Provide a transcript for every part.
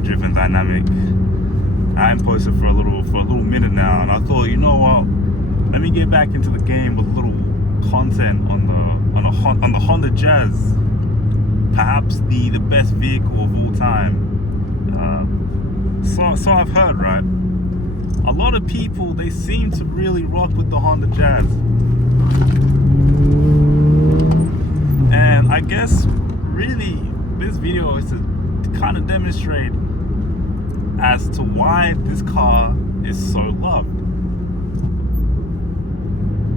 driven dynamic. I haven't posted for a little minute now, and I thought, you know what? Let me get back into the game with a little content on the Honda Jazz, perhaps the best vehicle of all time. So I've heard, right? A lot of people, they seem to really rock with the Honda Jazz, and I guess really this video is to kind of demonstrate as to why this car is so loved.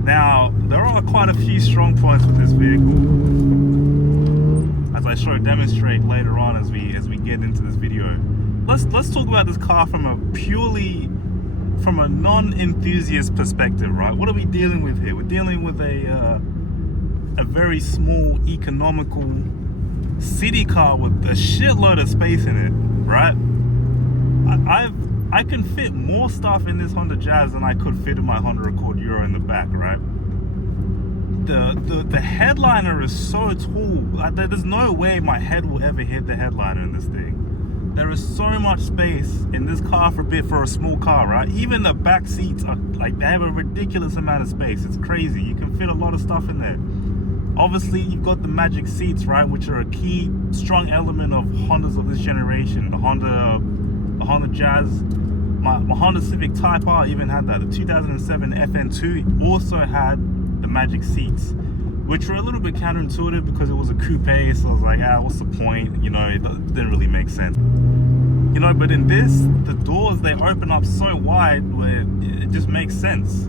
Now, there are quite a few strong points with this vehicle, as I demonstrate later on as we get into this video. Let's talk about this car from a non-enthusiast perspective, right? What are we dealing with here? We're dealing with a very small, economical city car with a shitload of space in it, right? I can fit more stuff in this Honda Jazz than I could fit in my Honda Accord Euro in the back, right? The headliner is so tall. There's no way my head will ever hit the headliner in this thing. There is so much space in this car for a small car, right? Even the back seats are like, they have a ridiculous amount of space. It's crazy. You can fit a lot of stuff in there. Obviously, you've got the magic seats, right, which are a key, strong element of Hondas of this generation. The Honda Jazz, my Honda Civic Type R even had that. The 2007 FN2 also had the magic seats, which were a little bit counterintuitive because it was a coupe, so I was like, what's the point? You know, it didn't really make sense. You know, but in this, the doors, they open up so wide where it just makes sense.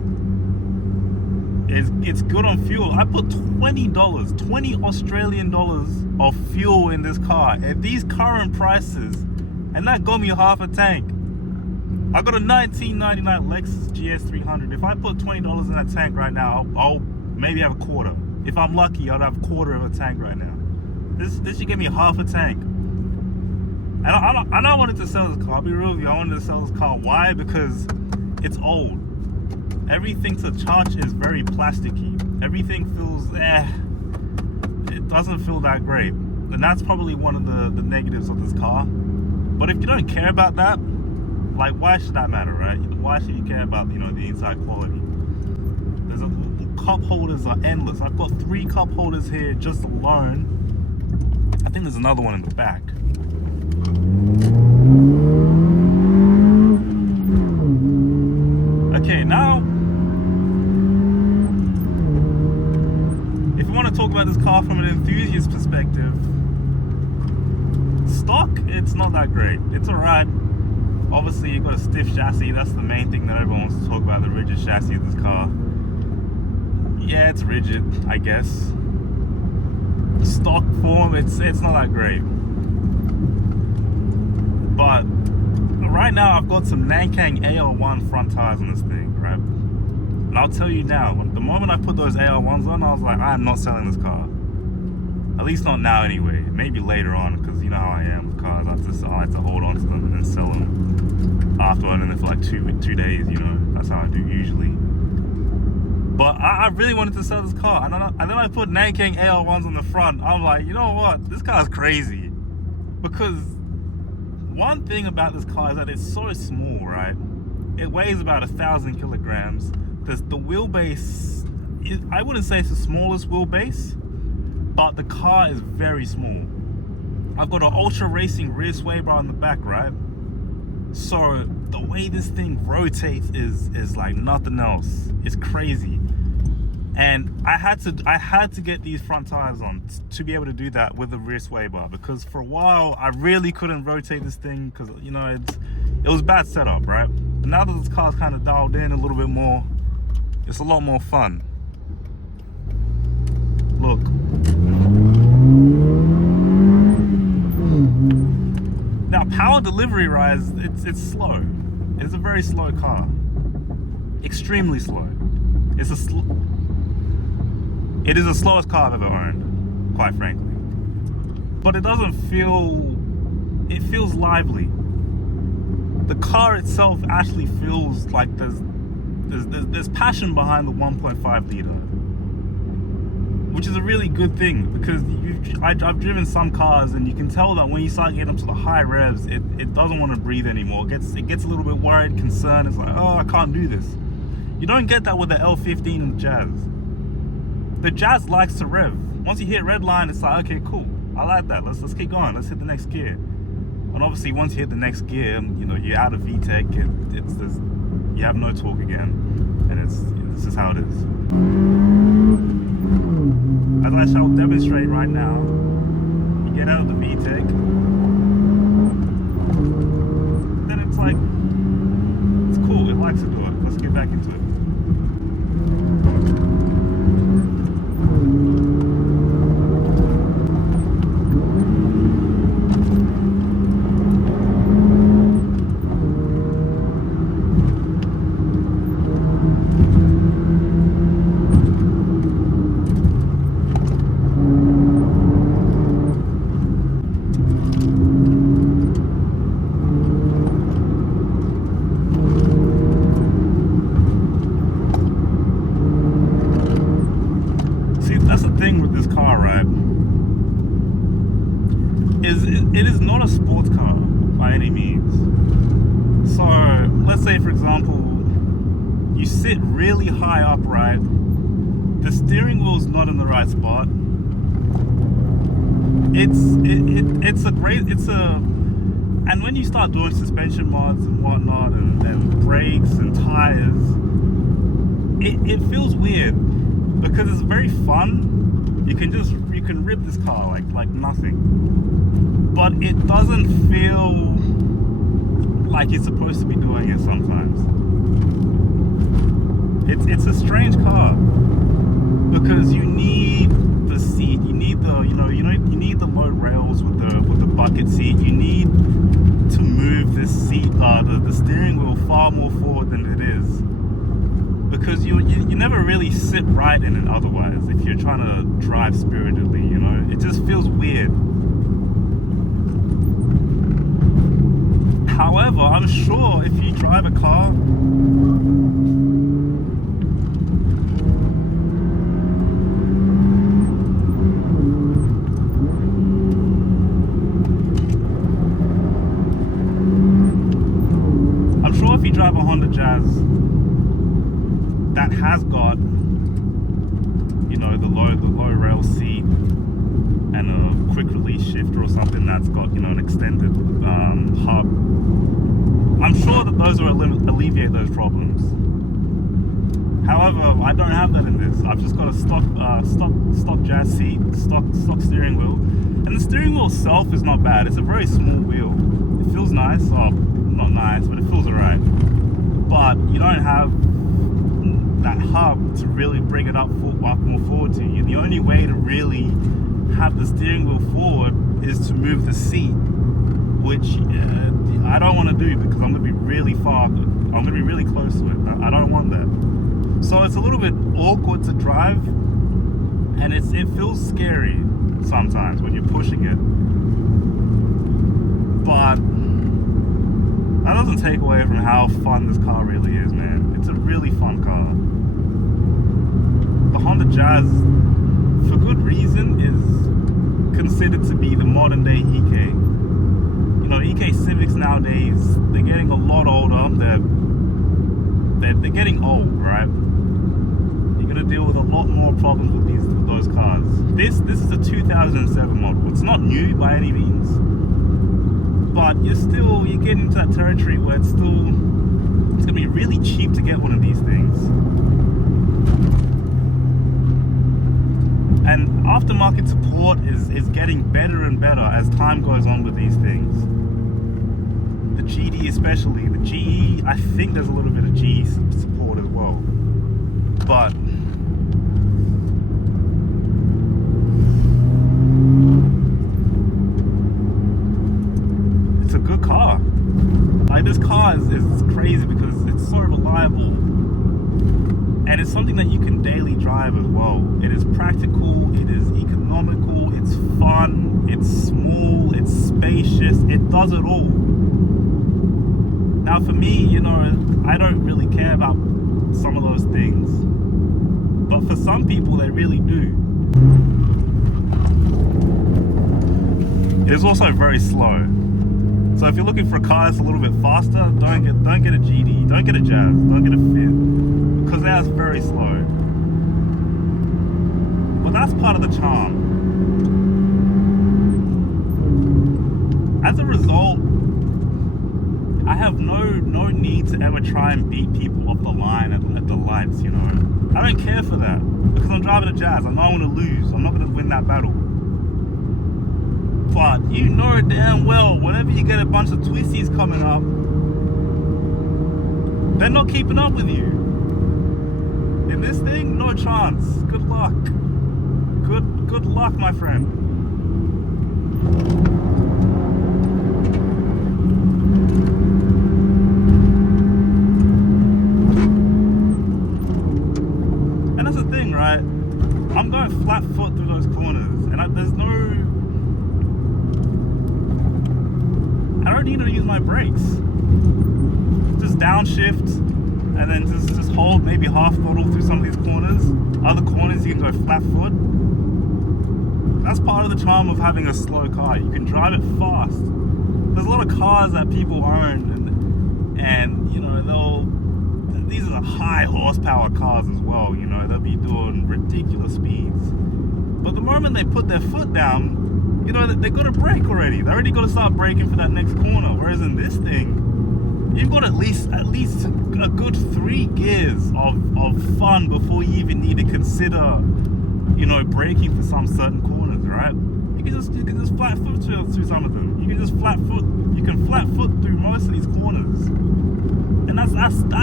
It's good on fuel. I put $20 Australian dollars of fuel in this car at these current prices, and that got me half a tank. I got a 1999 Lexus GS300. If I put $20 in that tank right now, I'll maybe have a quarter. If I'm lucky, I'd have a quarter of a tank right now. This should give me half a tank. And I wanted to sell this car. I'll be real with you. I wanted to sell this car. Why? Because it's old. Everything to touch is very plasticky. Everything feels, it doesn't feel that great. And that's probably one of the negatives of this car. But if you don't care about that, like, why should that matter, right? Why should you care about, the inside quality? The cup holders are endless. I've got 3 cup holders here just alone. I think there's another one in the back. Okay, now, if you want to talk about this car from an enthusiast perspective, stock, it's not that great. It's alright. Obviously, you've got a stiff chassis. That's the main thing that everyone wants to talk about, the rigid chassis of this car. Yeah, it's rigid, I guess. The stock form, it's not that great. But right now, I've got some Nankang AL1 front tires on this thing, right? And I'll tell you now, the moment I put those AL1s on, I was like, I am not selling this car. At least not now anyway. Maybe later on, because you know how I am with cars. I like to hold on to them and then sell them after owning them for like 2 days, That's how I do usually. But I really wanted to sell this car. And then I put Nankang AL1s on the front. I'm like, you know what? This car's crazy. Because one thing about this car is that it's so small, right? It weighs about 1,000 kilograms. The wheelbase, I wouldn't say it's the smallest wheelbase, but the car is very small. I've got an ultra racing rear sway bar on the back, right? So the way this thing rotates is like nothing else. It's crazy. And I had to get these front tires on to be able to do that with the rear sway bar, because for a while I really couldn't rotate this thing because it was bad setup, right? But now that this car's kind of dialed in a little bit more, it's a lot more fun. Look. Now, power delivery rise, it's slow. It's a very slow car. Extremely slow. It is the slowest car I've ever owned, quite frankly. But it doesn't feel, it feels lively. The car itself actually feels like there's passion behind the 1.5 liter. which is a really good thing, because I've driven some cars and you can tell that when you start getting up to the high revs, it doesn't want to breathe anymore. It gets a little bit worried, concerned. It's like, oh, I can't do this. You don't get that with the L15 and the Jazz. The Jazz likes to rev. Once you hit red line, it's like, okay, cool, I like that. Let's keep going. Let's hit the next gear. And obviously, once you hit the next gear, you're out of VTEC. You have no torque again, and this is how it is. As I shall demonstrate right now, you get out of the VTEC, then it's like, it's cool, it likes to do it. Let's get back into it. It is not a sports car by any means. So let's say, for example, you sit really high upright, the steering wheel's not in the right spot. And when you start doing suspension mods and whatnot, and brakes and tires, it feels weird, because it's very fun. You can rip this car like nothing, but it doesn't feel like you're supposed to be doing it sometimes. It's a strange car, because you need the seat, you need the you need the low rails with the bucket seat. You need to move this seat, the steering wheel, far more forward than it is, because you never really sit right in it otherwise if you're trying to drive spiritedly. It just feels weird. However, I'm sure if you drive a car, a Honda Jazz that has got the low rail seat and a quick release shifter or something that's got an extended hub, I'm sure that those will alleviate those problems. However, I don't have that in this. I've just got a stock Jazz seat, stock steering wheel, and the steering wheel itself is not bad. It's a very small wheel. It feels nice. Oh, not nice, but it feels alright. But you don't have that hub to really bring it up more forward to you. The only way to really have the steering wheel forward is to move the seat, which I don't want to do, because I'm going to be really close to it. I don't want that. So it's a little bit awkward to drive, and it feels scary sometimes when you're pushing it. But that doesn't take away from how fun this car really is, man. It's a really fun car. The Honda Jazz, for good reason, is considered to be the modern day EK. EK Civics nowadays, they're getting a lot older. They're getting old, right? You're gonna deal with a lot more problems with those cars. This is a 2007 model. It's not new by any means, but you're getting into that territory where it's gonna be really cheap to get one of these things. And aftermarket support is getting better and better as time goes on with these things. The GD especially, the GE, I think there's a little bit of GE support as well. But it's a good car. This car is crazy because it's so reliable, and it's something that you can daily drive as well. It is practical, it is economical, it's fun, it's small, it's spacious, it does it all. Now for me, I don't really care about some of those things, but for some people they really do. It's also very slow. So if you're looking for a car that's a little bit faster, don't get a GD, don't get a Jazz, don't get a Fit, because that's very slow. But that's part of the charm. As a result, I have no need to ever try and beat people off the line at the lights, you know. I don't care for that, because I'm driving a Jazz. I know I'm going to lose. I'm not going to win that battle. But you know damn well, whenever you get a bunch of twisties coming up, they're not keeping up with you. In this thing, no chance. Good luck. Good luck, my friend. And that's the thing, right? I'm going flat foot through those corners, and there's no... I don't need to use my brakes. Just downshift and then just hold maybe half throttle through some of these corners. Other corners you can go flat foot. That's part of the charm of having a slow car. You can drive it fast. There's a lot of cars that people own and you know, these are high horsepower cars as well, you know, they'll be doing ridiculous speeds. But the moment they put their foot down, you know, they got to brake already. They already got to start braking for that next corner. Whereas in this thing, you've got at least a good 3 gears of fun before you even need to consider, you know, braking for some certain corners, right? You can just flat foot through some of them. You can flat foot through most of these corners. And that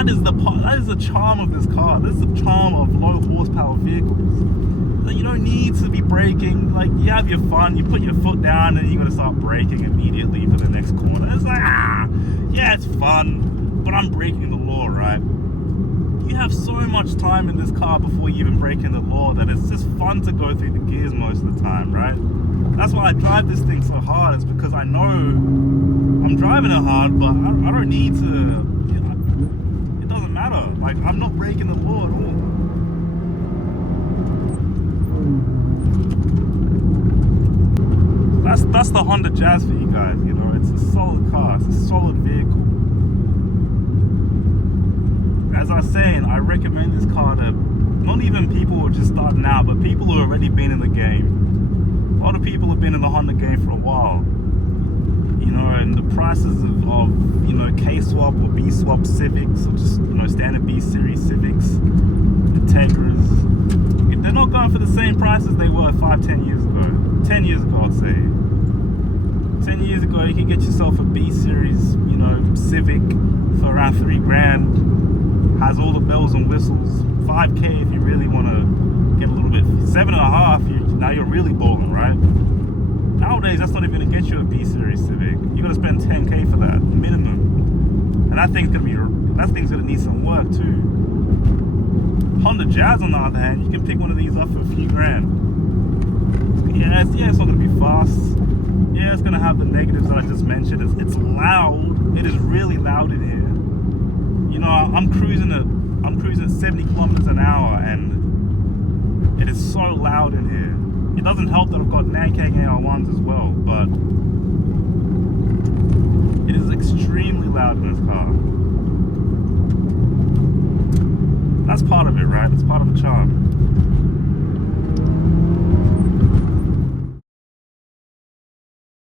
is the charm of this car. This is the charm of low horsepower vehicles. Like, you don't need to be braking. Like, you have your fun, you put your foot down and you gotta start braking immediately for the next corner. It's like, yeah, it's fun, but I'm breaking the law, right? You have so much time in this car before you even break in the law that it's just fun to go through the gears most of the time, right? That's why I drive this thing so hard. It's because I know I'm driving it hard, but I don't need to. It doesn't matter. Like, I'm not breaking the law at all. That's the Honda Jazz for you guys, you know. It's a solid car, it's a solid vehicle. As I was saying, I recommend this car to not even people who are just starting out, but people who have already been in the game. A lot of people have been in the Honda game for a while. You know, and the prices of you know, K-swap or B-swap Civics, or just, you know, standard B-series Civics, Integras, they're not going for the same prices they were 5-10 years ago. 10 years ago, I'd say. 10 years ago, you could get yourself a B-series, you know, Civic for around $3,000. Has all the bells and whistles. $5K if you really want to get a little bit. $7.5, now you're really balling, right? Nowadays, that's not even going to get you a B-series Civic. You got to spend $10K for that minimum, and that thing's gonna need some work too. Honda Jazz, on the other hand, you can pick one of these up for a few grand. Yeah, it's not gonna be fast. Yeah, it's gonna have the negatives that I just mentioned. It's loud. It is really loud in here. You know, I'm cruising at 70 kilometers an hour, and it is so loud in here. It doesn't help that I've got Nankang AR1s as well, but it is extremely loud in this car. That's part of it, right? It's part of the charm.